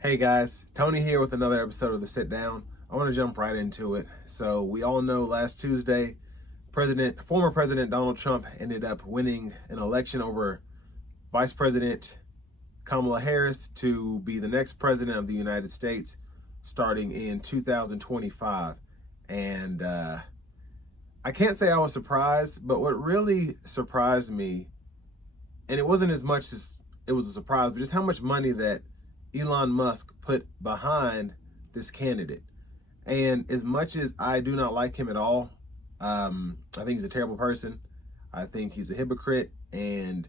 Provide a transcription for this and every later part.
Hey guys, Tony here with another episode of the Sit Down. I want to jump right into it. So we all know last Tuesday, former President Donald Trump ended up winning an election over Vice President Kamala Harris to be the next president of the United States starting in 2025. And I can't say I was surprised, but what really surprised me, and it wasn't as much as it was a surprise, but just how much money that Elon Musk put behind this candidate. And as much as I do not like him at all, I think he's a terrible person. I think he's a hypocrite, and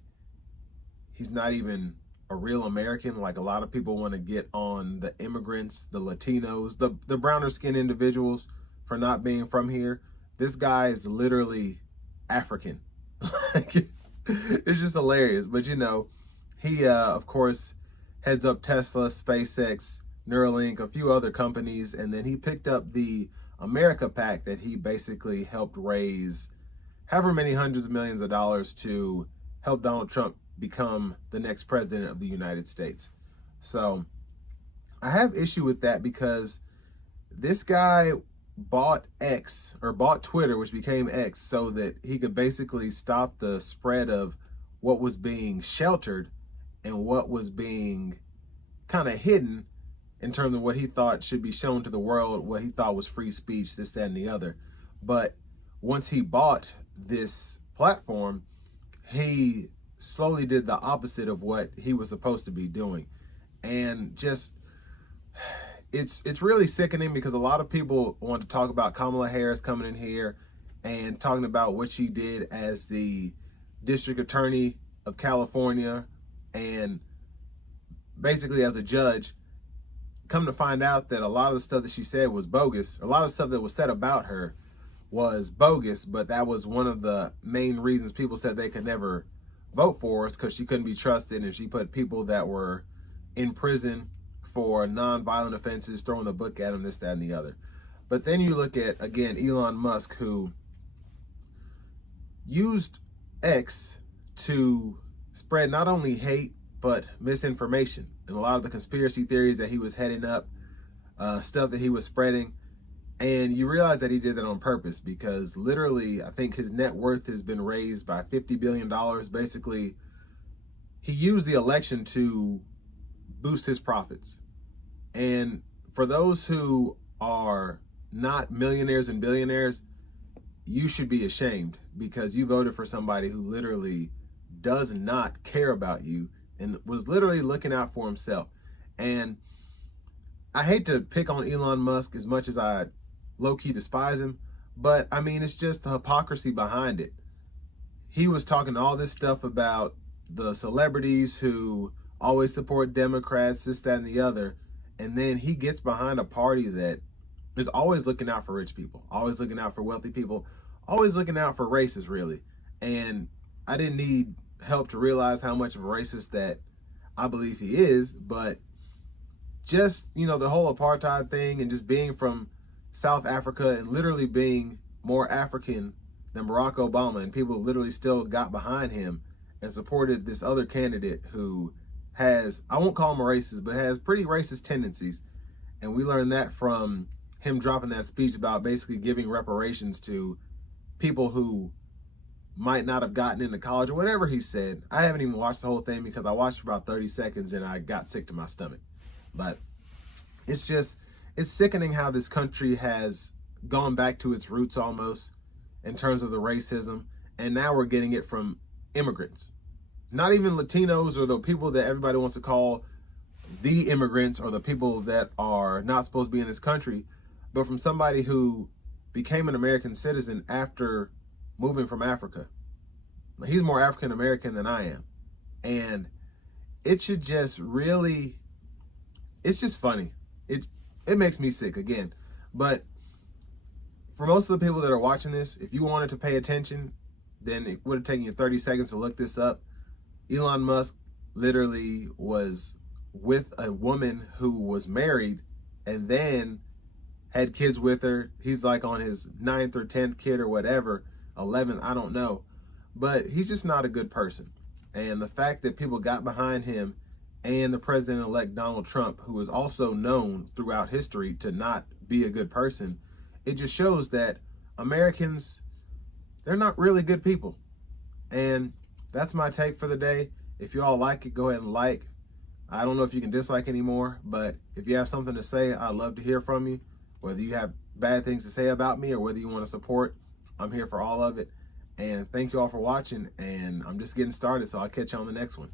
he's not even a real American. Like a lot of people want to get on the immigrants, the Latinos, the browner skinned individuals for not being from here. This guy is literally African. It's just hilarious. But he of course heads up Tesla, SpaceX, Neuralink, a few other companies, and then he picked up the America PAC that he basically helped raise however many hundreds of millions of dollars to help Donald Trump become the next president of the United States. So I have issue with that because this guy bought Twitter, which became X, so that he could basically stop the spread of what was being sheltered and what was being kind of hidden in terms of what he thought should be shown to the world, what he thought was free speech, this, that, and the other. But once he bought this platform, he slowly did the opposite of what he was supposed to be doing. And just, it's really sickening because a lot of people want to talk about Kamala Harris coming in here and talking about what she did as the district attorney of California and basically as a judge. Come to find out that a lot of the stuff that she said was bogus. A lot of stuff that was said about her was bogus, but that was one of the main reasons people said they could never vote for us, because she couldn't be trusted, and she put people that were in prison for non-violent offenses, throwing the book at them, this, that, and the other. But then you look at, again, Elon Musk, who used X to spread not only hate, but misinformation. And a lot of the conspiracy theories that he was heading up, stuff that he was spreading. And you realize that he did that on purpose because literally, I think his net worth has been raised by $50 billion. Basically, he used the election to boost his profits. And for those who are not millionaires and billionaires, you should be ashamed because you voted for somebody who literally does not care about you and was literally looking out for himself. And I hate to pick on Elon Musk as much as I low-key despise him, but I mean, it's just the hypocrisy behind it. He was talking all this stuff about the celebrities who always support Democrats, this, that, and the other, and then he gets behind a party that is always looking out for rich people, always looking out for wealthy people, always looking out for racists, really. And I didn't need help to realize how much of a racist that I believe he is, but just, the whole apartheid thing and just being from South Africa and literally being more African than Barack Obama, and people literally still got behind him and supported this other candidate who has, I won't call him a racist, but has pretty racist tendencies. And we learned that from him dropping that speech about basically giving reparations to people who might not have gotten into college or whatever he said. I haven't even watched the whole thing because I watched for about 30 seconds and I got sick to my stomach. But it's sickening how this country has gone back to its roots almost in terms of the racism. And now we're getting it from immigrants. Not even Latinos or the people that everybody wants to call the immigrants or the people that are not supposed to be in this country, but from somebody who became an American citizen after moving from Africa. He's more African American than I am. And it should just really, it's just funny. It makes me sick again. But for most of the people that are watching this, if you wanted to pay attention, then it would have taken you 30 seconds to look this up. Elon Musk literally was with a woman who was married and then had kids with her. He's like on his 9th or 10th kid or whatever, 11th, I don't know. But he's just not a good person. And the fact that people got behind him and the president-elect Donald Trump, who is also known throughout history to not be a good person, it just shows that Americans, they're not really good people. And that's my take for the day. If you all like it, go ahead and like. I don't know if you can dislike anymore, but if you have something to say, I'd love to hear from you. Whether you have bad things to say about me or whether you want to support, I'm here for all of it. And thank you all for watching, and I'm just getting started, so I'll catch you on the next one.